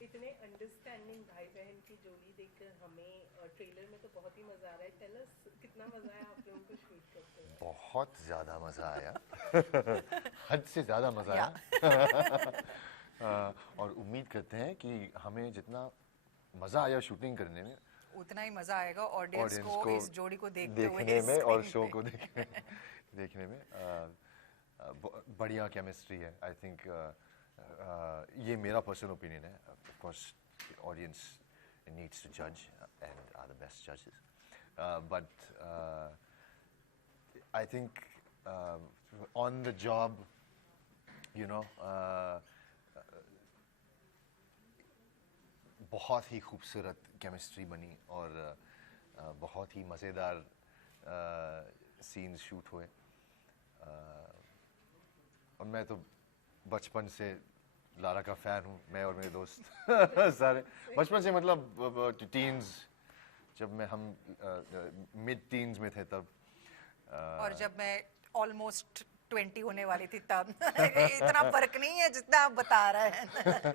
इतने अंडरस्टैंडिंग भाई बहन की जोड़ी देखकर हमें ट्रेलर में तो बहुत ही मजा आ रहा है। टेल अस कितना मजा आया आप लोगों को शूट करते हुए। बहुत ज़्यादा मज़ा आया। हद से ज़्यादा मज़ा या आया। और उम्मीद करते हैं कि हमें जितना मज़ा आया शूटिंग करने में, उतना ही मजा आएगा ऑडियंस ऑडियंस को को इस जोड़ी को देखते हुए देखने इस में और स्क्रीन शो पे। को देखने में। बढ़िया केमिस्ट्री है आई थिंक। ये मेरा पर्सनल ओपिनियन है। Of course audience needs to judge and are the best judges. But I think on the job, you know, बहुत ही खूबसूरत केमिस्ट्री बनी और बहुत ही मज़ेदार सीन्स शूट हुए। और मैं तो बचपन से लारा का फ़ैन हूँ, मैं और मेरे दोस्त सारे बचपन से, मतलब टीन्स, जब हम मिड टीन्स में थे तब। और जब मैं ऑलमोस्ट 20 होने वाली थी तब इतना फर्क नहीं है जितना आप बता रहे हैं।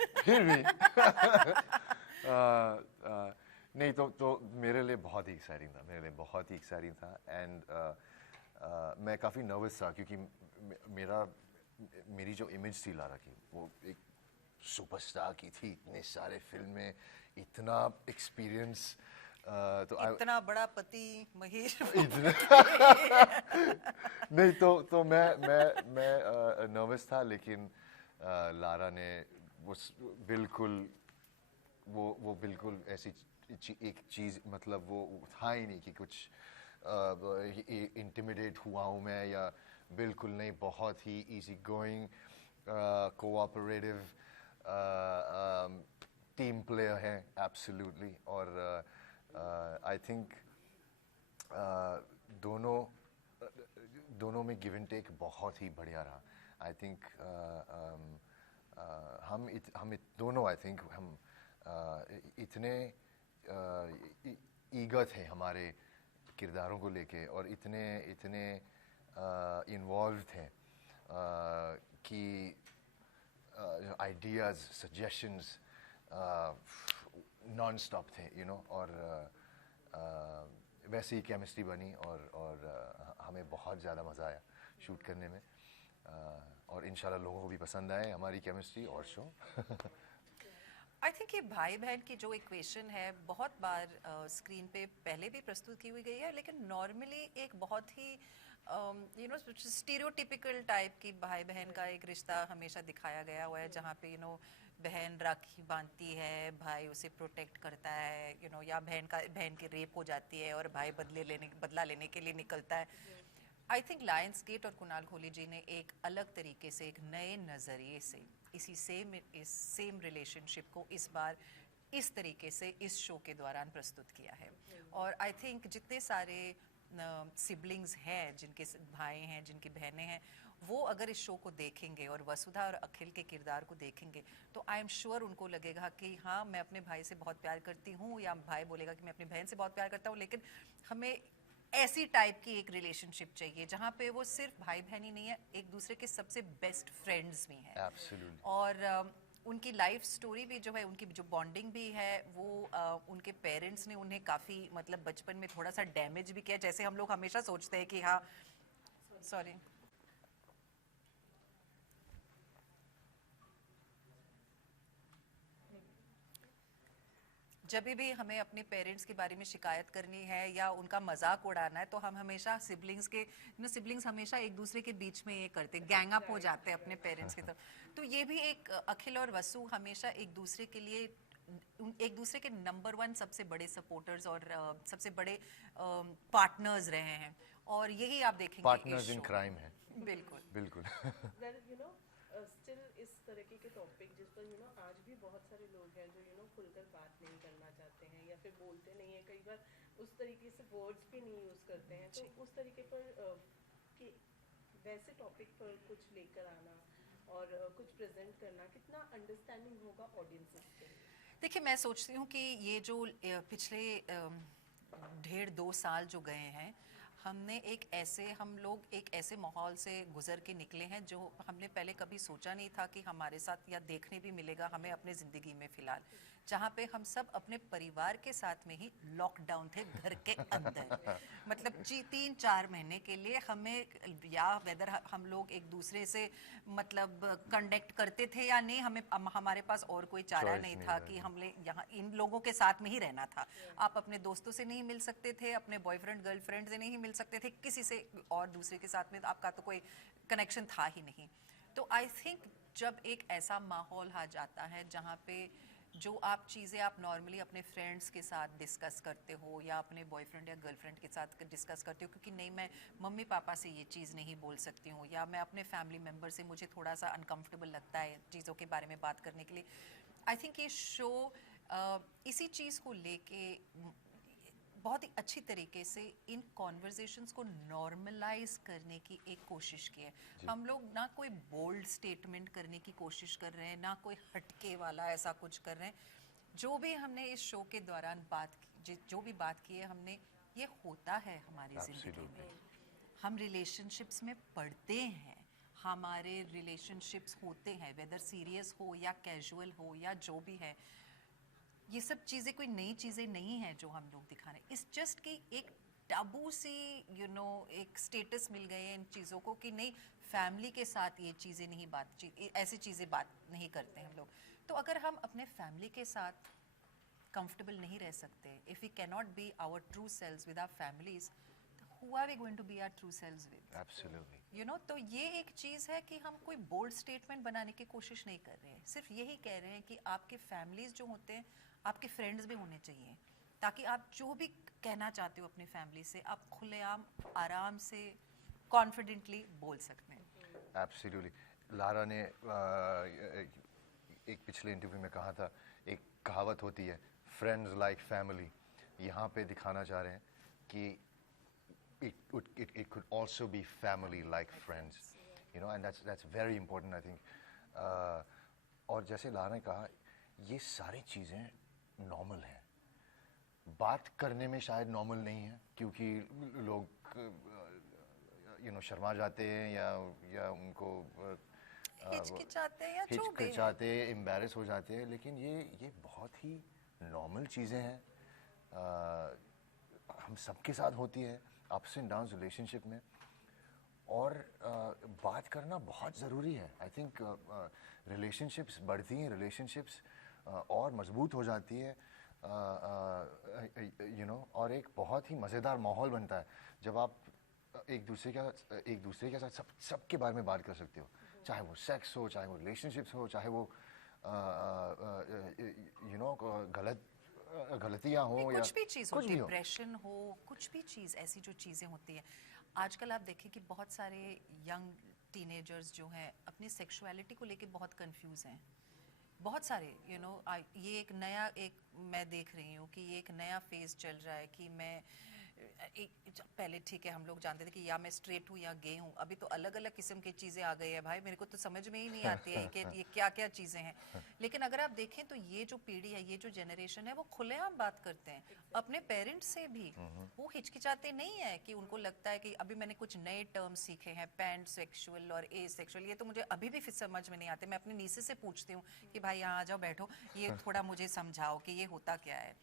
फिर भी नहीं तो मेरे लिए बहुत ही एक्साइटिंग था, मेरे लिए बहुत ही एक्साइटिंग था। एंड मैं काफ़ी नर्वस था क्योंकि मेरी जो इमेज थी लारा की, वो एक सुपरस्टार की थी, इतने सारे फिल्म में, इतना एक्सपीरियंस। तो इतना बड़ा पति महेश इतना नहीं तो मैं नर्वस था, लेकिन लारा ने वो बिल्कुल वो बिल्कुल ऐसी एक चीज़, मतलब वो था ही नहीं कि कुछ इंटिमिडेट हुआ हूँ मैं, या बिल्कुल नहीं, बहुत ही easy going, cooperative team player है एब्सोल्युटली। और आई थिंक दोनों में गिव एंड टेक बहुत ही बढ़िया रहा। आई थिंक हम दोनों, आई थिंक हम इतने ईगर थे हमारे किरदारों को लेके, और इतने इन्वॉल्व थे कि आइडियाज़, सजेशंस नॉन स्टॉप थे, यू नो। और वैसे ही केमिस्ट्री बनी, और हमें बहुत ज़्यादा मज़ा आया शूट करने में। और इंशाल्लाह लोगों को भी पसंद आए हमारी केमिस्ट्री और शो। आई थिंक ये भाई बहन की जो इक्वेशन है बहुत बार स्क्रीन पे पहले भी प्रस्तुत की हुई गई है, लेकिन नॉर्मली एक बहुत ही यू नो स्टीरियोटिपिकल टाइप की भाई बहन का एक रिश्ता हमेशा दिखाया गया हुआ है, जहाँ पे यू नो बहन राखी बांधती है, भाई उसे प्रोटेक्ट करता है, यू नो, या बहन की रेप हो जाती है और भाई बदला लेने के लिए निकलता है। आई थिंक लायंस गेट और कुणाल खोली जी ने एक अलग तरीके से, एक नए नज़रिए से इस सेम रिलेशनशिप को इस बार इस तरीके से इस शो के दौरान प्रस्तुत किया है। और आई थिंक जितने सारे सिबलिंग्स हैं, जिनके भाई हैं, जिनकी बहनें हैं, वो अगर इस शो को देखेंगे और वसुधा और अखिल के किरदार को देखेंगे तो आई एम श्योर उनको लगेगा कि हाँ, मैं अपने भाई से बहुत प्यार करती हूँ, या भाई बोलेगा कि मैं अपनी बहन से बहुत प्यार करता हूँ, लेकिन हमें ऐसी टाइप की एक रिलेशनशिप चाहिए जहाँ पे वो सिर्फ भाई बहन ही नहीं है, एक दूसरे के सबसे बेस्ट फ्रेंड्स भी हैं। एब्सोल्युटली। और उनकी लाइफ स्टोरी भी जो है, उनकी जो बॉन्डिंग भी है, वो उनके पेरेंट्स ने उन्हें काफ़ी, मतलब बचपन में थोड़ा सा डैमेज भी किया, जैसे हम लोग हमेशा सोचते हैं कि हाँ, सॉरी, जब भी हमें अपने पेरेंट्स के बारे में शिकायत करनी है या उनका मजाक उड़ाना है, तो हम हमेशा सिबलिंग्स हमेशा एक दूसरे के बीच में ये करते हैं, गैंग अप हो जाते हैं अपने पेरेंट्स की तरफ। तो ये भी एक अखिल और वसु हमेशा एक दूसरे के लिए, एक दूसरे के नंबर 1 सबसे बड़े सपोर्टर्स और सबसे बड़े पार्टनर्स रहे हैं, और यही आप देखेंगे पार्टनर्स इस इन शो क्राइम है। में। बिल्कुल बिल्कुल। वेल यू नो स्टिल इस तरीके के टॉपिक जिस पर आज भी बहुत सारे लोग हैं जो खुलकर बात नहीं करना चाहते हैं या फिर बोलते नहीं है, कई बार उस तरीके से वर्ड्स भी नहीं यूज़ करते हैं। तो उस तरीके पर कि वैसे टॉपिक पर कुछ लेकर आना और कुछ प्रेजेंट करना कितना अंडरस्टैंडिंग होगा ऑडियंसेस के लिए। देखिए, मैं सोचती हूँ कि ये जो पिछले 1.5-2 साल जो गए हैं, हम लोग एक ऐसे माहौल से गुजर के निकले हैं जो हमने पहले कभी सोचा नहीं था कि हमारे साथ या देखने भी मिलेगा हमें अपने ज़िंदगी में फ़िलहाल, जहाँ पे हम सब अपने परिवार के साथ में ही लॉकडाउन थे घर के अंदर। मतलब 3-4 महीने के लिए हमें, या वेदर हम लोग एक दूसरे से मतलब कंडक्ट करते थे या नहीं, हमारे पास और कोई चारा Choice नहीं नहीं था था, कि हमने यहाँ इन लोगों के साथ में ही रहना था। आप अपने दोस्तों से नहीं मिल सकते थे, अपने बॉयफ्रेंड गर्लफ्रेंड से नहीं मिल सकते थे, किसी से और दूसरे के साथ में आपका तो कोई कनेक्शन था ही नहीं। तो आई थिंक जब एक ऐसा माहौल आ जाता है जहाँ पे जो आप चीज़ें आप नॉर्मली अपने फ्रेंड्स के साथ डिस्कस करते हो या अपने बॉयफ्रेंड या गर्लफ्रेंड के साथ डिस्कस करते हो, क्योंकि नहीं मैं मम्मी पापा से ये चीज़ नहीं बोल सकती हूँ, या मैं अपने फैमिली मेम्बर से मुझे थोड़ा सा अनकंफर्टेबल लगता है चीज़ों के बारे में बात करने के लिए। आई थिंक ये शो इसी चीज़ को लेके बहुत ही अच्छी तरीके से इन कॉन्वर्जेशंस को नॉर्मलाइज करने की एक कोशिश की है। हम लोग ना कोई बोल्ड स्टेटमेंट करने की कोशिश कर रहे हैं, ना कोई हटके वाला ऐसा कुछ कर रहे हैं। जो भी हमने इस शो के दौरान जो भी बात की है हमने, ये होता है हमारी ज़िंदगी में। हम रिलेशनशिप्स में पढ़ते हैं, हमारे रिलेशनशिप्स होते हैं, वेदर सीरियस हो या कैजुअल हो या जो भी है। ये सब चीज़ें कोई नई चीज़ें नहीं हैं जो हम लोग दिखा रहे हैं। इस जस्ट कि एक टैबू सी एक स्टेटस मिल गए हैं इन चीज़ों को कि नहीं, फैमिली के साथ ये चीज़ें नहीं ऐसी चीज़ें बात नहीं करते हम लोग। तो अगर हम अपने फैमिली के साथ कंफर्टेबल नहीं रह सकते, if we can not be our true selves with our families, who are we going to be our true selves with? Absolutely. तो ये एक चीज़ है कि हम कोई बोल्ड स्टेटमेंट बनाने की कोशिश नहीं कर रहे हैं, सिर्फ यही कह रहे हैं कि आपके फैमिलीज जो होते हैं, आपके फ्रेंड्स भी होने चाहिए, ताकि आप जो भी कहना चाहते हो अपनी फैमिली से आप खुलेआम आराम से कॉन्फिडेंटली बोल सकते हैं। Absolutely. लारा ने एक पिछले इंटरव्यू में कहा था, एक कहावत होती है, फ्रेंड्स लाइक फैमिली। यहाँ पे दिखाना चाह रहे हैं कि it could also be family like friends, and that's very important, I think. और जैसे लारा ने कहा, ये सारी चीज़ें नॉर्मल हैं, बात करने में शायद नॉर्मल नहीं है क्योंकि लोग शर्मा जाते हैं या उनको हिचकिचाते हैं या जो भी है, हिचकिचाते, एम्बैरेस हो जाते हैं, लेकिन ये बहुत ही नॉर्मल चीज़ें हैं, हम सबके साथ होती है, अप्स एंड डाउन्स रिलेशनशिप में। और बात करना बहुत ज़रूरी है। आई थिंक रिलेशनशिप्स बढ़ती हैं, रिलेशनशिप्स और मजबूत हो जाती है, और एक बहुत ही मज़ेदार माहौल बनता है जब आप एक दूसरे के साथ सबके बारे में बात कर सकते हो, चाहे वो सेक्स हो, चाहे वो रिलेशनशिप्स हो, चाहे वो गलतियाँ हो या कुछ भी चीज़ हो, कुछ भी हो। डिप्रेशन हो, कुछ भी चीज़, ऐसी जो चीज़ें होती हैं आजकल आप देखें कि बहुत सारे यंग टीनेजर्स जो हैं अपनी सेक्सुअलिटी को लेके बहुत कंफ्यूज हैं। बहुत सारे ये एक नया मैं देख रही हूँ कि ये एक नया फेज चल रहा है कि मैं पहले ठीक है हम लोग जानते थे कि या मैं स्ट्रेट हूँ या गे हूँ, अभी तो अलग अलग किस्म की चीज़ें आ गई है भाई, मेरे को तो समझ में ही नहीं आती है कि ये क्या क्या चीज़ें हैं। लेकिन अगर आप देखें तो ये जो पीढ़ी है, ये जो जनरेशन है, वो खुलेआम बात करते हैं अपने पेरेंट्स से भी। वो हिचकिचाते नहीं है कि उनको लगता है कि अभी मैंने कुछ नए टर्म सीखे हैं, पैन सेक्सुअल और ए सेक्सुअल, ये तो मुझे अभी भी फिर समझ में नहीं आते। मैं अपनी नीसे से पूछती हूँ कि भाई यहाँ आ जाओ, बैठो, ये थोड़ा मुझे समझाओ कि ये होता क्या है।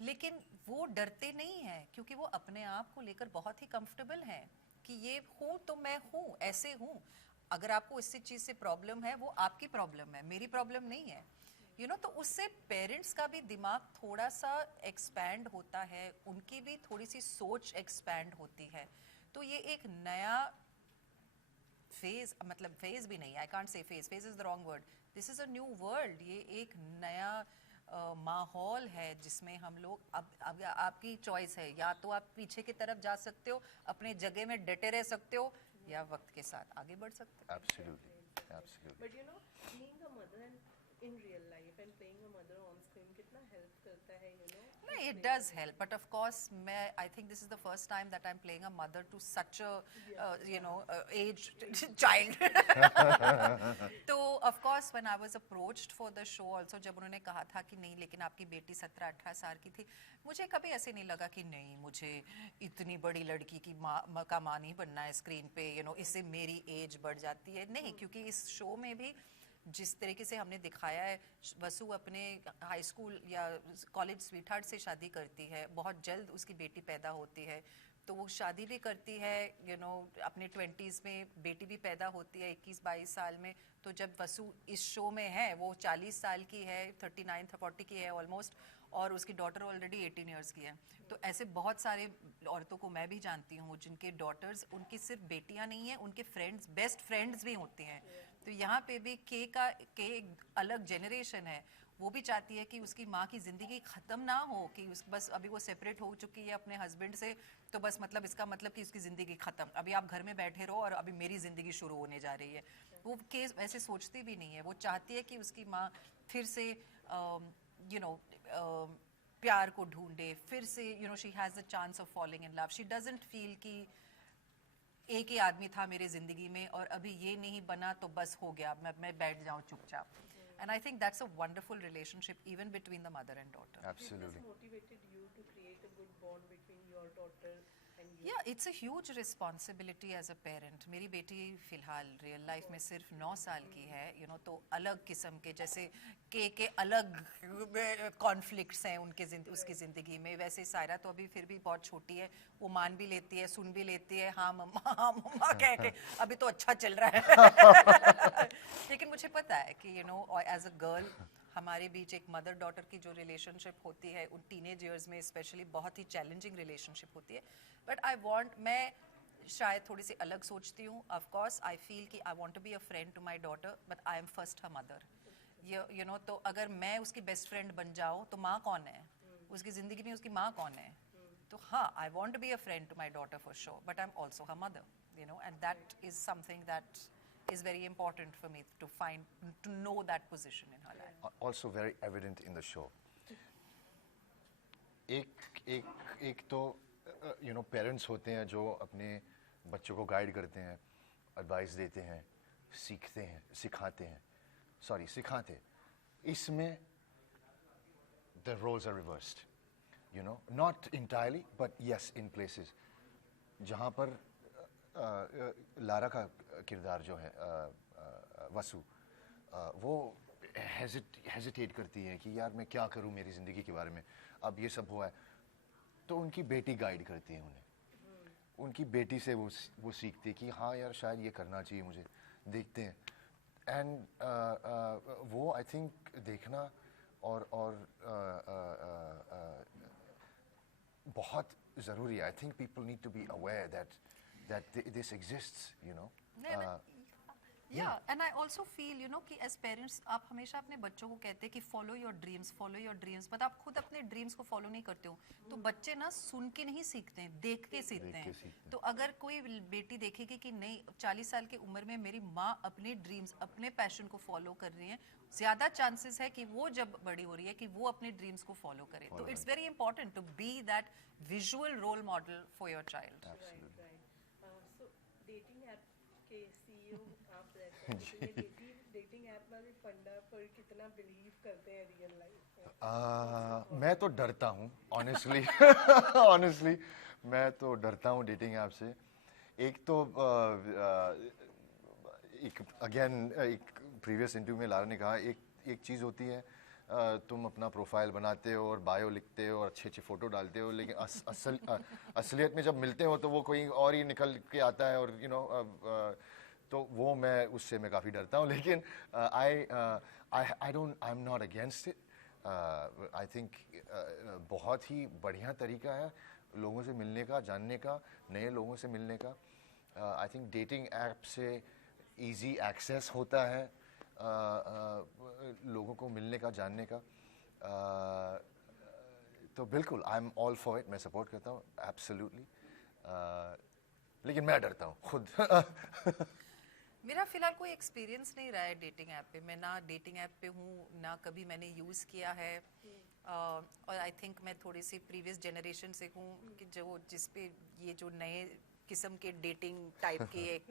लेकिन वो डरते नहीं हैं क्योंकि वो अपने आप को लेकर बहुत ही कंफर्टेबल हैं कि ये हूँ तो मैं हूँ, ऐसे हूँ। अगर आपको इस चीज़ से प्रॉब्लम है, वो आपकी प्रॉब्लम है, मेरी प्रॉब्लम नहीं है। तो उससे पेरेंट्स का भी दिमाग थोड़ा सा एक्सपैंड होता है, उनकी भी थोड़ी सी सोच एक्सपैंड होती है। तो ये एक नया फेज, मतलब फेज भी नहीं, I can't say phase is the wrong word, this is a new world. ये एक नया माहौल है जिसमें हम लोग अब आपकी चॉइस है, या तो आप पीछे की तरफ जा सकते हो, अपने जगह में डटे रह सकते हो, या वक्त के साथ आगे बढ़ सकते हो। Absolutely. But being a mother in real life and playing a mother on screen कितना help करता है, No, it does help, but of course, I think this is the first time that I'm playing a mother to such a, aged child. तो of course, when I was approached for the show, also जब उन्होंने कहा था कि नहीं, लेकिन आपकी बेटी 17-18 साल की थी, मुझे कभी ऐसे नहीं लगा कि नहीं, मुझे इतनी बड़ी लड़की की माँ का माँ नहीं बनना है स्क्रीन पे, इससे मेरी एज बढ़ जाती है। नहीं, क्योंकि इस शो में भी जिस तरीके से हमने दिखाया है, वसु अपने हाई स्कूल या कॉलेज स्वीटहार्ट से शादी करती है, बहुत जल्द उसकी बेटी पैदा होती है, तो वो शादी भी करती है, अपने 20s में बेटी भी पैदा होती है 21-22 साल में। तो जब वसु इस शो में है, वो 40 साल की है, 39-40 की है ऑलमोस्ट, और उसकी डॉटर ऑलरेडी 18 ईयर्स की है। तो ऐसे बहुत सारे औरतों को मैं भी जानती हूँ जिनके डॉटर्स, उनकी सिर्फ बेटियाँ नहीं हैं, उनके फ्रेंड्स, बेस्ट फ्रेंड्स भी होती हैं। तो यहाँ पे भी के एक अलग जनरेशन है, वो भी चाहती है कि उसकी माँ की ज़िंदगी ख़त्म ना हो, कि बस अभी वो सेपरेट हो चुकी है अपने हस्बैंड से, तो बस मतलब इसका मतलब कि उसकी ज़िंदगी ख़त्म, अभी आप घर में बैठे रहो और अभी मेरी ज़िंदगी शुरू होने जा रही है। वो केस ऐसे सोचती भी नहीं है, वो चाहती है कि उसकी माँ फिर से प्यार को ढूंढे, फिर से she has a chance of falling in love. She doesn't feel कि एक ही आदमी था मेरे ज़िंदगी में और अभी ये नहीं बना तो बस हो गया, मैं बैठ जाऊँ चुपचाप। And I think that's a wonderful relationship even between the mother and daughter. Absolutely. This motivated you to create a good bond between your daughter and you. Yeah, it's a huge responsibility as a parent. मेरी बेटी फिलहाल real life में सिर्फ 9 साल की है, तो अलग किस्म के, जैसे के अलग कॉन्फ्लिक्ट्स हैं उसकी ज़िंदगी में। वैसे सायरा तो अभी फिर भी बहुत छोटी है, वो मान भी लेती है, सुन भी लेती है, हाँ मम्मा कह के अभी तो अच्छा चल रहा है। लेकिन मुझे पता है कि एज अ गर्ल हमारे बीच एक मदर डॉटर की जो रिलेशनशिप होती है, उन टीनेज ईयर्स में स्पेशली बहुत ही चैलेंजिंग रिलेशनशिप होती है। बट मैं शायद थोड़ी सी अलग सोचती हूँ। ऑफ कोर्स आई फील कि I want to be a friend to my daughter, but I am first her mother. तो अगर मैं उसकी बेस्ट फ्रेंड बन जाऊँ तो माँ कौन है उसकी ज़िंदगी में, उसकी माँ कौन है? तो हाँ, I want to be a friend to my daughter for sure, but I am also her mother, and that is something that is very important for me to know that position in her life. Also very evident in the show. एक तो parents होते हैं जो अपने बच्चों को guide करते हैं, एडवाइस देते हैं, सिखाते। इसमें the roles are reversed, not entirely, but yes, in places. जहाँ पर लारा का किरदार जो है वसु, वो हेजिटेट करती है कि यार मैं क्या करूं मेरी ज़िंदगी के बारे में, अब ये सब हुआ है, तो उनकी बेटी गाइड करती है उन्हें। उनकी बेटी से वो सीखती है कि हाँ यार शायद ये करना चाहिए मुझे, देखते हैं। एंड वो आई थिंक देखना और बहुत ज़रूरी है। I think people need to be aware that this exists, Yeah, and I also feel, कि as parents आप हमेशा अपने बच्चों को कहते हैं कि follow your dreams, but आप खुद अपने dreams को follow नहीं करते हो, तो बच्चे ना सुन के नहीं सीखते हैं, देख के सीखते हैं। तो अगर कोई बेटी देखेगी कि नहीं, 40 साल की उम्र में मेरी माँ अपने dreams, अपने passion को follow कर रही हैं, ज़्यादा chances है कि वो जब बड़ी हो रही है कि वो अपने dreams को follow करे। तो it's very important to be that visual role model for your child. Absolutely. So dating app के CEO आप रहते हैं, तो ये dating app वाले फंडा पर कितना बिलीव करते हैं रियल लाइफ में? मैं तो डरता हूँ honestly मैं तो डरता हूँ डेटिंग ऐप से। एक तो एक प्रीवियस इंटरव्यू में लारा ने कहा, एक चीज़ होती है तुम अपना प्रोफाइल बनाते हो और बायो लिखते हो और अच्छे फ़ोटो डालते हो, लेकिन असलियत में जब मिलते हो तो वो कोई और ही निकल के आता है, और तो वो उससे मैं काफ़ी डरता हूँ। लेकिन I am not against it. I think बहुत ही बढ़िया तरीका है लोगों से मिलने का, जानने का, नए लोगों से मिलने का। आई थिंक डेटिंग ऐप से इजी एक्सेस होता है लोगों को मिलने का, जानने का। तो बिल्कुल I am all for it, मैं सपोर्ट करता हूँ एब्सोल्युटली। लेकिन मैं डरता हूँ खुद। मेरा फिलहाल कोई एक्सपीरियंस नहीं रहा है डेटिंग ऐप पे। मैं ना डेटिंग ऐप पे हूँ, ना कभी मैंने यूज़ किया है। और आई थिंक मैं थोड़ी सी प्रीवियस जनरेशन से हूँ कि जो जिस पे ये जो नए किस्म के डेटिंग टाइप की एक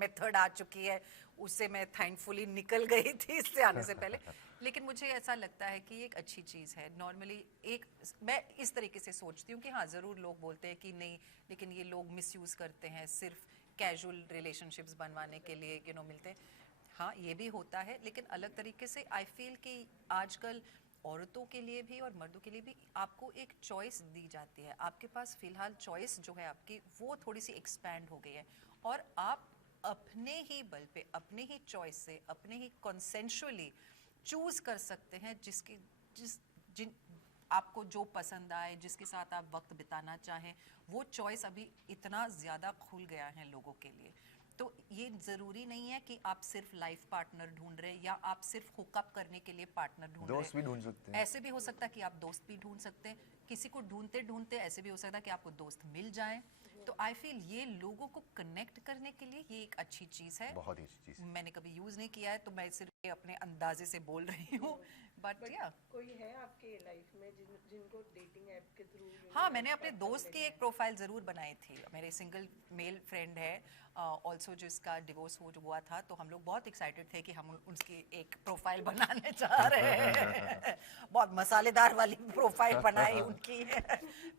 मेथड आ चुकी है, उससे मैं थैंकफुली निकल गई थी इससे आने से पहले। लेकिन मुझे ऐसा लगता है कि ये एक अच्छी चीज़ है। नॉर्मली एक मैं इस तरीके से सोचती हूँ कि हाँ ज़रूर लोग बोलते हैं कि नहीं, लेकिन ये लोग मिसयूज़ करते हैं, सिर्फ कैजुअल रिलेशनशिप्स बनवाने के लिए मिलते हैं। हाँ ये भी होता है, लेकिन अलग तरीके से आई फील कि आजकल औरतों के लिए भी और मर्दों के लिए भी आपको एक चॉइस दी जाती है। आपके पास फिलहाल चॉइस जो है आपकी, वो थोड़ी सी एक्सपैंड हो गई है, और आप अपने ही बल पे, अपने ही चॉइस से, अपने ही कंसेंशुअली चूज कर सकते हैं जिन आपको जो पसंद आए, जिसके साथ आप वक्त बिताना चाहें। वो चॉइस अभी इतना ज़्यादा खुल गया है लोगों के लिए। तो ये ज़रूरी नहीं है कि आप सिर्फ लाइफ पार्टनर ढूंढ रहे हैं या आप सिर्फ हुकअप करने के लिए पार्टनर ढूंढ रहे हैं। दोस्त भी ढूंढ सकते हैं। ऐसे भी हो सकता है कि आप दोस्त भी ढूंढ सकते हैं। किसी को ढूंढते ढूंढते ऐसे भी हो सकता है कि आपको दोस्त मिल जाए। तो आई फील ये लोगों को कनेक्ट करने के लिए ये एक अच्छी चीज़ है। बहुत ही अच्छी चीज़। मैंने कभी यूज़ नहीं किया है, तो मैं सिर्फ ये अपने अंदाजे से बोल रही हूँ। बट या कोई है आपके लाइफ में जिनको डेटिंग ऐप के थ्रू? हाँ, मैंने अपने दोस्त की एक प्रोफाइल ज़रूर बनाई थी। मेरे सिंगल मेल फ्रेंड है ऑल्सो, जिसका डिवोर्स हुआ था, तो हम लोग बहुत एक्साइटेड थे कि हम उसकी एक प्रोफाइल बनाने जा रहे हैं। बहुत मसालेदार वाली प्रोफाइल बनाई उनकी।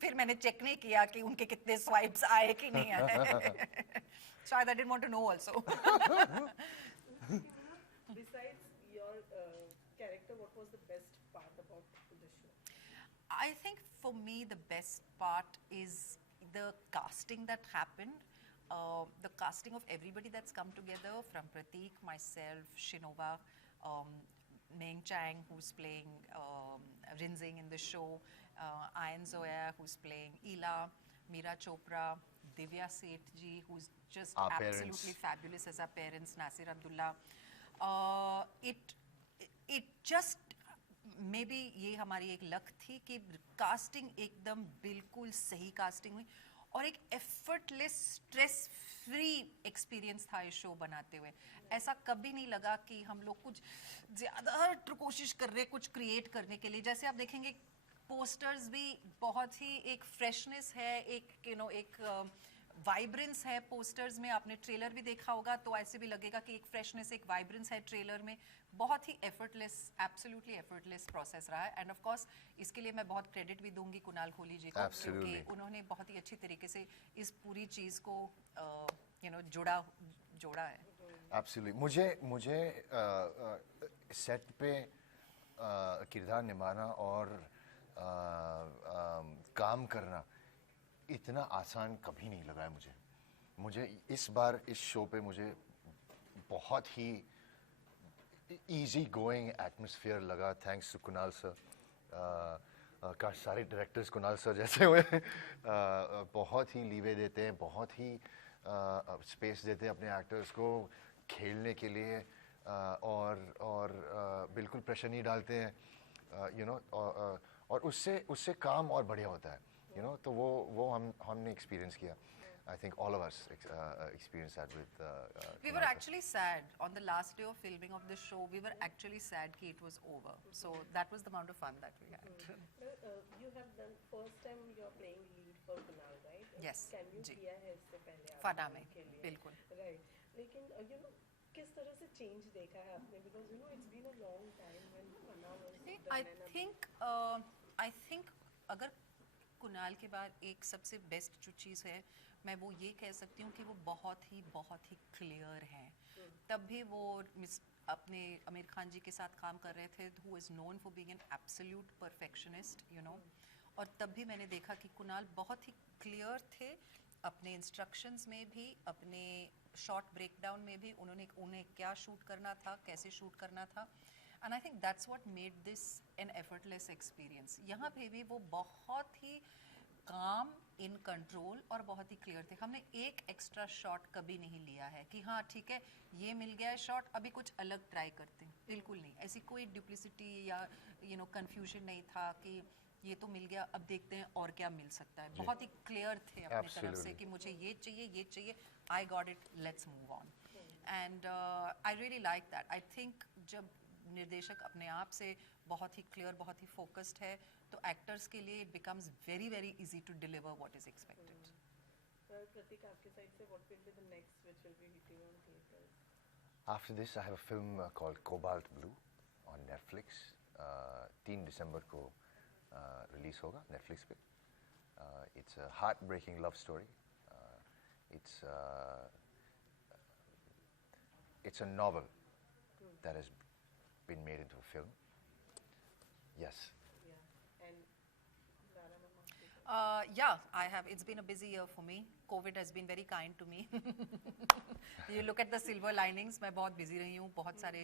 फिर मैंने चेक नहीं किया कि उनके कितने स्वाइप्स आए कि नहीं आए। शायद I didn't want to know also. Besides your character, what was the best part about the show? I think for me the best part is the casting that happened. The casting of everybody that's come together, from Pratik, myself, Shinova, Meng Chang, who's playing Rinzing in the show, Ayan Zoya, who's playing Ila, Meera Chopra, Divya Sethji, who's just Our absolutely parents. fabulous as our parents, Nasir Abdullah. It just may be ये हमारी एक luck थी कि casting एकदम बिल्कुल सही casting हुई, और एक एफर्टलेस स्ट्रेस फ्री एक्सपीरियंस था ये शो बनाते हुए। ऐसा कभी नहीं लगा कि हम लोग कुछ ज़्यादा कोशिश कर रहे कुछ क्रिएट करने के लिए। जैसे आप देखेंगे पोस्टर्स भी बहुत ही एक फ्रेशनेस है, एक एक वाइब्रेंस है पोस्टर्स में। आपने ट्रेलर भी देखा होगा, तो ऐसे भी लगेगा कि एक फ्रेशनेस, एक वाइब्रेंस है ट्रेलर में। बहुत ही एफर्टलेस, एब्सोल्युटली एफर्टलेस प्रोसेस रहा है। एंड ऑफ कोर्स इसके लिए मैं बहुत क्रेडिट भी दूंगी कुणाल खोली जी को, क्योंकि उन्होंने बहुत ही अच्छी तरीके से इस पूरी चीज़ को जोड़ा है। एब्सोल्युटली। मुझे सेट पे किरदार निभाना और काम करना इतना आसान कभी नहीं लगा है मुझे इस बार इस शो पे मुझे बहुत ही इजी गोइंग एटमॉस्फेयर लगा, थैंक्स टू कुणाल सर। काश सारे डायरेक्टर्स कुणाल सर जैसे हुए। बहुत ही लीवे देते हैं, बहुत ही स्पेस देते हैं अपने एक्टर्स को खेलने के लिए, और बिल्कुल प्रेशर नहीं डालते हैं, और उससे काम और बढ़िया होता है, तो वो हमने एक्सपीरियंस किया। I think all of us experienced that with. We were actually sad on the last day of filming of the show. We were actually sad that it was over. So that was the amount of fun that we had. You have done first time you are playing lead for Kunal, right? Yes. Can you जी. किया है इससे पहले? फना में, बिल्कुल. Right. लेकिन किस तरह से चेंज देखा है आपने? Because it's been a long time when Fana was done. I think अगर कुणाल के बाद एक सबसे बेस्ट जो चीज़ है, मैं वो ये कह सकती हूँ कि वो बहुत ही क्लियर है। तब भी वो अपने आमिर खान जी के साथ काम कर रहे थे, who is known for being an absolute perfectionist, और तब भी मैंने देखा कि कुणाल बहुत ही क्लियर थे अपने इंस्ट्रक्शंस में भी, अपने शॉर्ट ब्रेकडाउन में भी। उन्हें क्या शूट करना था, कैसे शूट करना था। And I think that's what made this an effortless experience. यहाँ पे भी वो बहुत ही काम, इन कंट्रोल और बहुत ही क्लियर थे। हमने एक एक्स्ट्रा शॉट कभी नहीं लिया है कि हाँ ठीक है ये मिल गया है शॉट, अभी कुछ अलग ट्राई करते हैं। बिल्कुल नहीं, ऐसी कोई डुप्लिसिटी या कंफ्यूजन नहीं था कि ये तो मिल गया, अब देखते हैं और क्या मिल सकता है। बहुत ही क्लियर थे अपनी तरफ से कि मुझे ये चाहिए, I got it, let's move on. And I really like that. I think जब निर्देशक अपने आप से बहुत ही क्लियर, बहुत ही फोकस्ड है, तो एक्टर्स के लिए it becomes very very easy to deliver what is expected. Prateek, आपके साइड से what will be the next which will be hitting on theaters? After this, I have a film called Cobalt Blue on Netflix. 3 दिसंबर को release होगा Netflix पे. It's a heartbreaking love story. It's a novel that has been made into a film. Yes. Yeah. And Lara ma'am, आपके side? Yeah, I have. It's been a busy year for me. COVID has been very kind to me. You look at the silver linings. मैं बहुत busy रही हूँ. बहुत सारे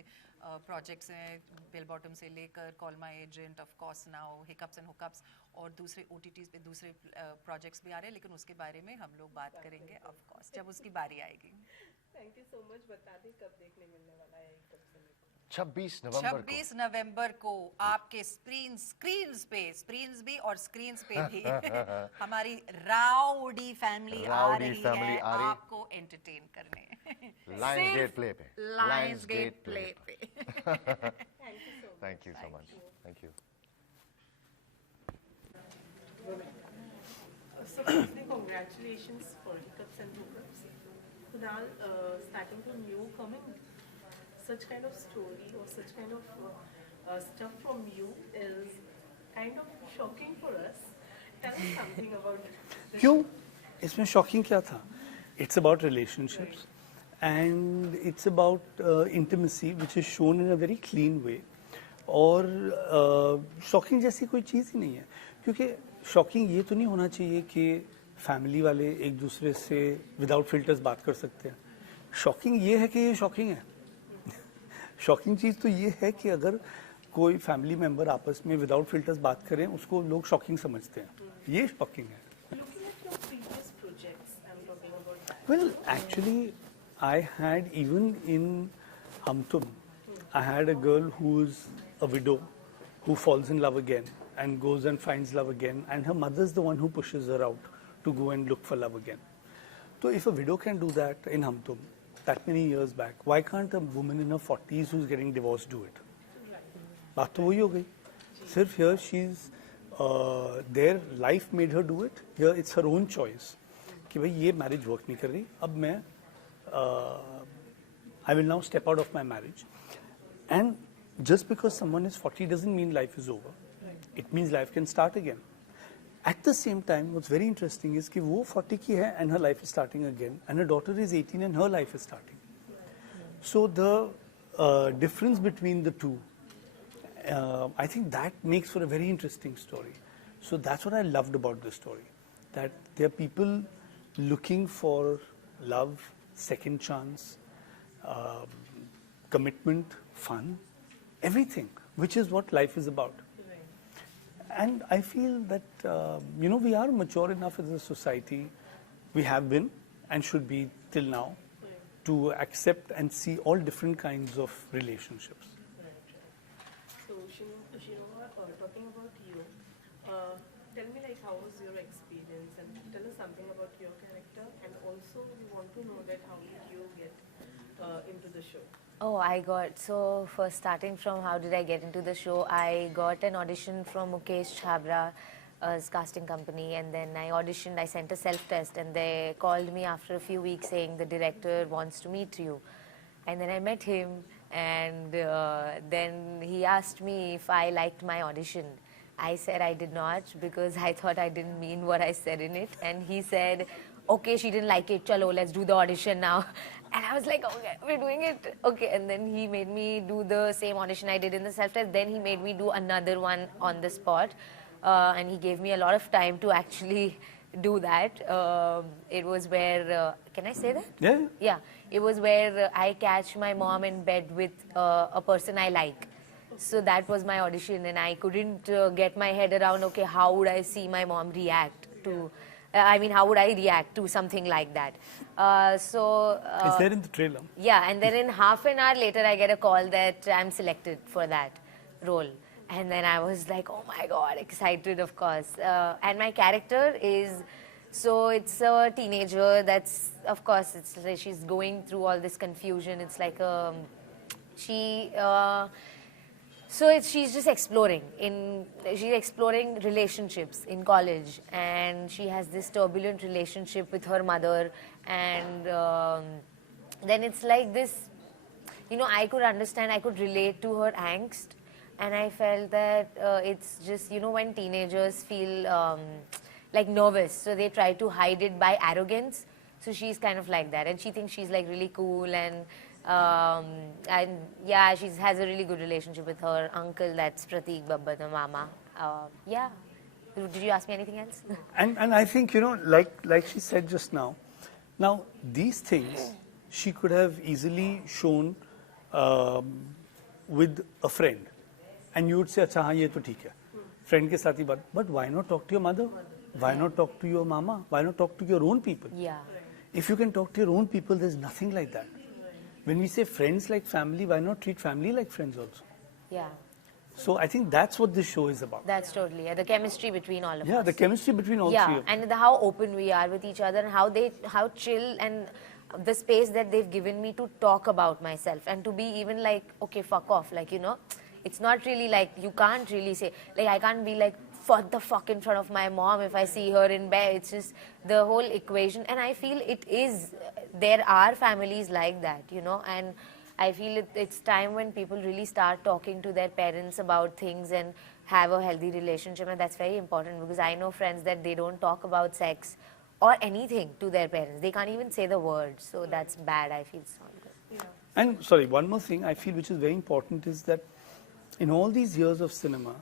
projects हैं. Bell Bottom से लेकर Call My Agent, of course now Hiccups and Hookups, और दूसरे OTTs पे दूसरे projects भी आ रहे हैं. लेकिन उसके बारे में हम लोग बात करेंगे, of course, जब उसकी बारी आएगी. Thank you so much. बता दें कब देखने मिलने वाला है कब से मेरे को? 26 नवंबर को. 26 नवंबर को आपके स्क्रीन्स भी और स्क्रीन्स पे भी हमारी राउडी फैमिली आ राउडी रही family है आ रही. आपको एंटरटेन करने. Lionsgate Play पे. Lionsgate Play पे. Thank you so much. Thank you so much. Thank you. So firstly, congratulations for Hiccups and Hookups. Kunal, starting from you coming, such kind of story or such kind of stuff from you is kind of shocking for us. Tell us something about this. क्यों? इसमें shocking क्या था? It's about relationships and it's about intimacy which is shown in a very clean way. और shocking जैसी कोई चीज़ ही नहीं है, क्योंकि शॉकिंग ये तो नहीं होना चाहिए कि फैमिली वाले एक दूसरे से विदाउट फिल्टर्स बात कर सकते हैं. शॉकिंग ये है कि ये शॉकिंग है. शॉकिंग चीज़ तो ये है कि अगर कोई फैमिली मेंबर आपस में विदाउट फिल्टर्स बात करें उसको लोग शॉकिंग समझते हैं. ये शॉकिंग है. Looking at your previous projects, I'm talking about that. Well, actually, I had even in Hamtum, I had a girl who's a widow who falls in love again and goes and finds love again, and her mother's the one who pushes her out to go and look for love again. So if a widow can do that in Hamtum that many years back, why can't a woman in her 40s who's getting divorced do it? बात तो वही हो गई. सिर्फ here she's their life made her do it. Here it's her own choice कि भाई ये marriage work नहीं कर रही, अब मैं I will now step out of my marriage. And just because someone is 40 doesn't mean life is over. It means life can start again. At the same time, what's very interesting is कि वो 40 की है and her life is starting again, and her daughter is 18 and her life is starting. So the difference between the two, I think that makes for a very interesting story. So that's what I loved about this story, that there are people looking for love, second chance, commitment, fun, everything, which is what life is about. And I feel that, we are mature enough as a society, we have been and should be till now, to accept and see all different kinds of relationships. So, Shinoa, talking about you, tell me how was your experience and tell us something about your character, and also we want to know that how did you get into the show? Oh, first starting from how did I get into the show, I got an audition from Mukesh Chhabra's casting company, and then I auditioned, I sent a self-test, and they called me after a few weeks saying the director wants to meet you. And then I met him, and then he asked me if I liked my audition. I said I did not, because I thought I didn't mean what I said in it. And he said, okay, she didn't like it, chalo, let's do the audition now. And I was like, okay, we're doing it. Okay, and then he made me do the same audition I did in the self-test. Then he made me do another one on the spot. And he gave me a lot of time to actually do that. It was where, can I say that? Yeah. Yeah, it was where I catch my mom in bed with a person I like. So that was my audition, and I couldn't get my head around, okay, how would I see my mom react to, how would I react to something like that? Is there in the trailer? Yeah, and then in half an hour later, I get a call that I'm selected for that role. And then I was like, oh my God, excited, of course. And my character is So it's a teenager that's, of course, it's like she's going through all this confusion. It's like she. So she's just exploring. She's exploring relationships in college, and she has this turbulent relationship with her mother, and then it's like this. I could understand, I could relate to her angst, and I felt that it's just, when teenagers feel like nervous, so they try to hide it by arrogance. So she's kind of like that, and she thinks she's like really cool, and yeah, she has a really good relationship with her uncle, that's Pratik Babbar, the mama. Yeah. Did you ask me anything else? And I think, like she said just now, these things she could have easily shown with a friend. And you would say, acha, haan, ye to theek hai. Friend ke saath hi baat. But why not talk to your mother? Why not talk to your mama? Why not talk to your own people? Yeah. If you can talk to your own people, there's nothing like that. When we say friends like family, why not treat family like friends also? Yeah. So I think that's what this show is about. That's totally, the chemistry between all of us. Yeah, the chemistry between all three of them. And how open we are with each other, and how chill, and the space that they've given me to talk about myself, and to be even like, okay, fuck off, like, it's not really like, you can't really say, like, I can't be like, what the fuck in front of my mom if I see her in bed. It's just the whole equation, and I feel there are families like that, and I feel it's time when people really start talking to their parents about things and have a healthy relationship, and that's very important, because I know friends that they don't talk about sex or anything to their parents. They can't even say the words, so that's bad. I feel it's not good. Yeah. And sorry, one more thing I feel which is very important is that in all these years of cinema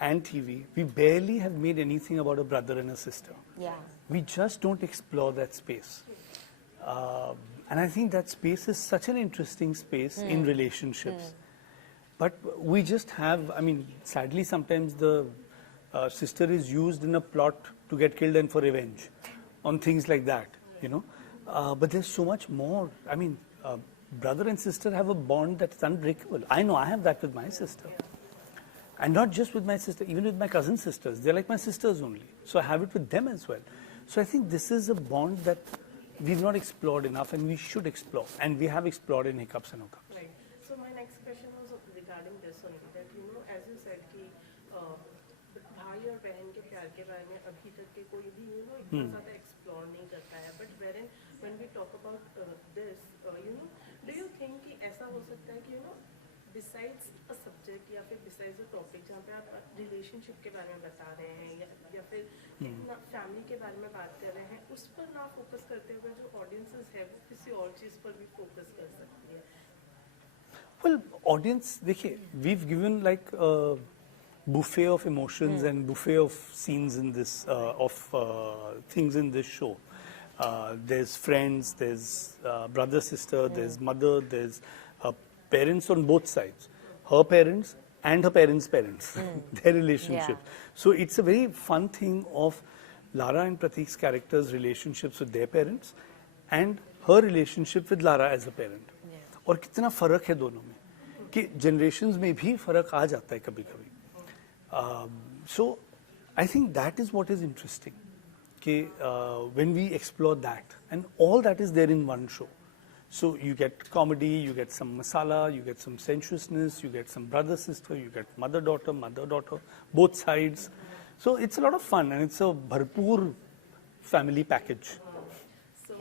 and TV, we barely have made anything about a brother and a sister. Yeah. We just don't explore that space. And I think that space is such an interesting space in relationships. But we just have, sadly sometimes the sister is used in a plot to get killed and for revenge on things like that, But there's so much more. Brother and sister have a bond that's unbreakable. I know I have that with my sister. And not just with my sister, even with my cousin sisters. They're like my sisters only. So I have it with them as well. So I think this is a bond that we've not explored enough, and we should explore. And we have explored in Hiccups and Hookups. Right. So my next question was regarding this only, that as you said कि भाई और बहन के प्यार के बारे में अभी तक के कोई भी इतना ज़्यादा एक्सप्लोर नहीं करता है. But when we talk about this, do you think कि ऐसा हो सकता है कि besides a subject या फिर besides a topic जहाँ पे आप relationship के बारे में बता रहे हैं या फिर फैमिली के बारे में बात कर रहे हैं, उस पर ना फोकस करते हुए जो ऑडियंसेस है वो किसी और चीज़ पर भी फोकस कर सकती है? Well, audience, देखिए, we've given like a buffet of emotions and buffet of scenes in this, things in this show. There's friends, there's brother, sister, there's mother, there's parents on both sides. Her parents and her parents' parents, their relationship. Yeah. So it's a very fun thing of Lara and Pratik's characters' relationships with their parents and her relationship with Lara as a parent. और कितना फर्क है दोनों में कि generations में भी फर्क आ जाता है कभी-कभी. So I think that is what is interesting. When we explore that, and all that is there in one show. So you get comedy, you get some masala, you get some sensuousness, you get some brother-sister, you get mother-daughter, both sides. So it's a lot of fun, and it's a bharpoor family package. So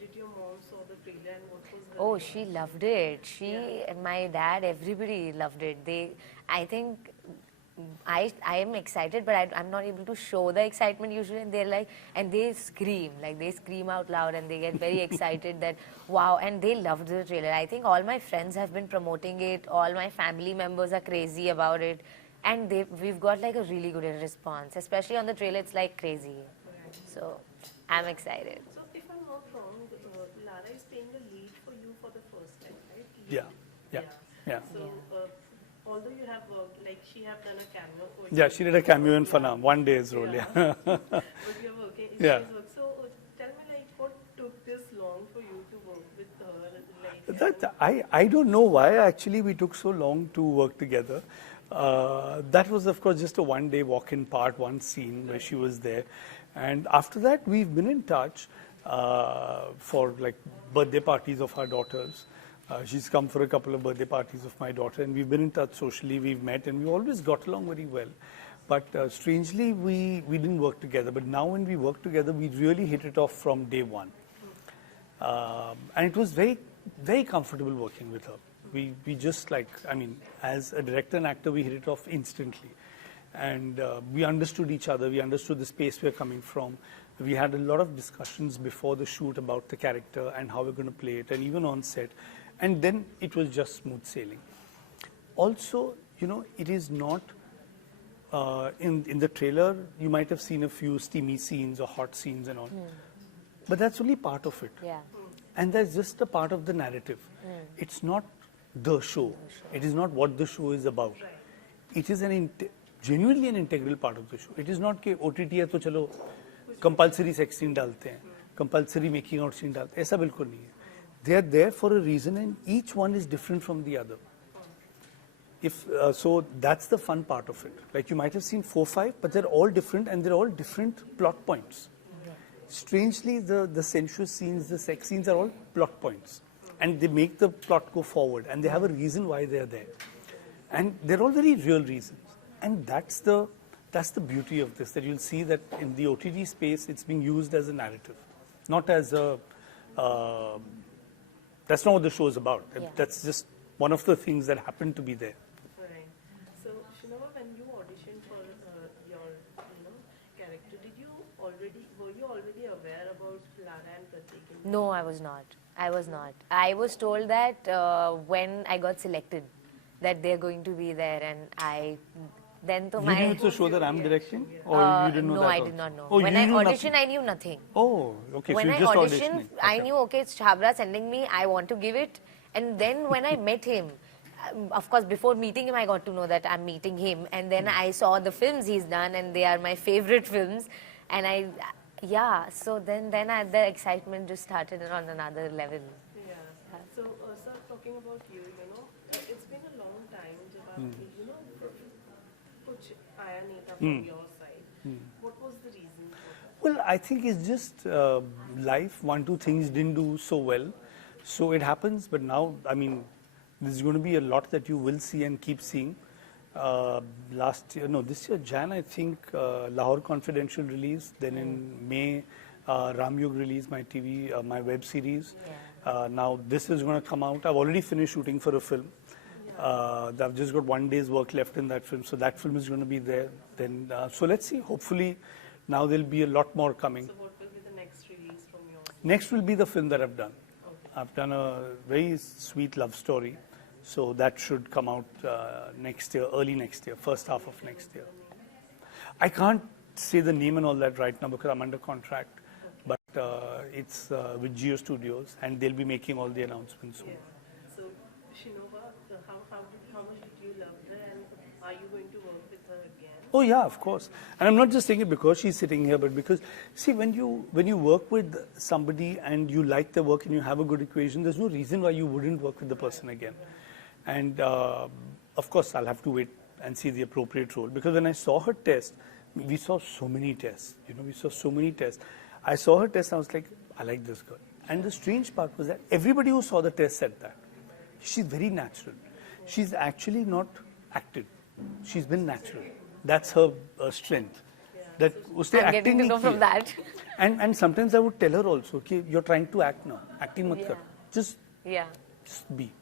did your mom saw the trailer and what was her? Oh, she loved it. She and my dad, everybody loved it. I think I am excited, but I'm not able to show the excitement usually. And they're like, and they scream out loud, and they get very excited that wow. And they loved the trailer. I think all my friends have been promoting it. All my family members are crazy about it, and we've got like a really good response, especially on the trailer. It's like crazy. So I'm excited. So if I'm not wrong, Lara is playing the lead for you for the first time, right? Yeah. So although you have worked, like she have done a cameo for you. Yeah, she did a cameo in Fanam, one day's role, But you're working. Yeah. So tell me, like, what took this long for you to work with her? Like, I don't know why actually we took so long to work together. That was, of course, just a one-day walk-in part, one scene where she was there. And after that, we've been in touch for like birthday parties of our daughters. She's come for a couple of birthday parties of my daughter, and we've been in touch socially. We've met, and we always got along very well. But strangely, we didn't work together. But now when we work together, we really hit it off from day one. And it was very, very comfortable working with her. We just like, I mean, as a director and actor, we hit it off instantly. And we understood each other. We understood the space we're coming from. We had a lot of discussions before the shoot about the character and how we're going to play it, and even on set. And then it was just smooth sailing. Also, you know, it is not, in the trailer, you might have seen a few steamy scenes or hot scenes and all. But that's only part of it. Yeah. And that's just a part of the narrative. It's not the show. It is not what the show is about. It is genuinely an integral part of the show. It is not कि OTT है तो चलो compulsory sex scene डालते हैं, compulsory making out scene डालते हैं. ऐसा बिल्कुल नहीं है. They are there for a reason, and each one is different from the other. So that's the fun part of it. Like you might have seen 4, 5, but they're all different, and they're all different plot points. Strangely, the sensuous scenes, the sex scenes are all plot points, and they make the plot go forward, and they have a reason why they're there, and they're all very real reasons. And that's the beauty of this, that you'll see that in the OTT space, it's being used as a narrative, not as a. That's not what the show is about. Yeah. That's just one of the things that happened to be there. Right. So, Shinova, when you auditioned for your, character, were you already aware about Lara and Pratik? No, I was not. I was told that when I got selected, that they're going to be there, and then to You my. knew it's a show that I'm directing, or you didn't know no, that? I also? did not know. Oh, When you I knew auditioned, nothing. I knew nothing. Oh, okay. When so I you just auditioned, auditioning. I Okay. knew, okay, it's Chabra sending me, I want to give it. And then when I met him, of course, before meeting him, I got to know that I'm meeting him. And then I saw the films he's done, and they are my favorite films. And so then the excitement just started on another level. Yeah. So, sir, talking about you, it's been a long time, जब आप, कुछ आया नहीं था from your side. What was the reason for that? Well, I think it's just life. 1, 2 things didn't do so well. So it happens, but now, I mean, there's going to be a lot that you will see and keep seeing. This year, Jan, I think, Lahore Confidential release. Then in May, Ramyug release, my TV, my web series. Now this is going to come out. I've already finished shooting for a film. I've just got 1 day's work left in that film. So that film is going to be there. Then, so let's see. Hopefully, now there'll be a lot more coming. So, what will be the next release from your side? Next will be the film that I've done. I've done a very sweet love story. So that should come out next year, early next year, first half of next year. I can't say the name and all that right now because I'm under contract. But it's with Geo Studios, and they'll be making all the announcements soon. Yeah. So, Shinova, how much did you love her, and are you going to work with her again? Oh yeah, of course. And I'm not just saying it because she's sitting here, but because, see, when you work with somebody and you like their work and you have a good equation, there's no reason why you wouldn't work with the person again. And of course, I'll have to wait and see the appropriate role. Because when I saw her test, we saw so many tests. We saw so many tests. I saw her test, and I was like, I like this girl. And the strange part was that everybody who saw the test said that. She's very natural. She's actually not acted. She's been natural. That's her strength. That उसने I'm acting getting to नहीं know from किया. that. And sometimes I would tell her also कि you're trying to act now. Acting मत कर. Just Yeah. be.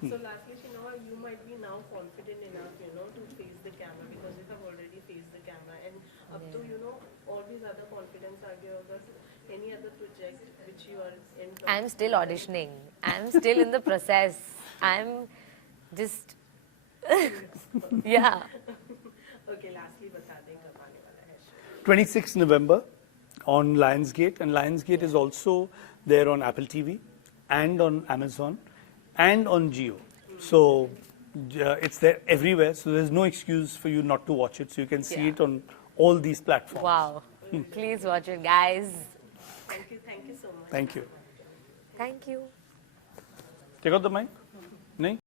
So, lastly, Shinova, you might be now confident enough, to face the camera because you have already faced the camera. And up to, all these other confidence are there. Any other project which you are in? I'm still auditioning. I'm still in the process. I'm just. Yeah. Okay, lastly, बता दें कब आने वाला है. 26th November on Lionsgate, and Lionsgate is also there on Apple TV and on Amazon and on Geo. So it's there everywhere, so there's no excuse for you not to watch it. So you can see Yeah. it on all these platforms. Wow. Please watch it, guys. Thank you so much. Thank you. Thank you. Take out the mic. नहीं?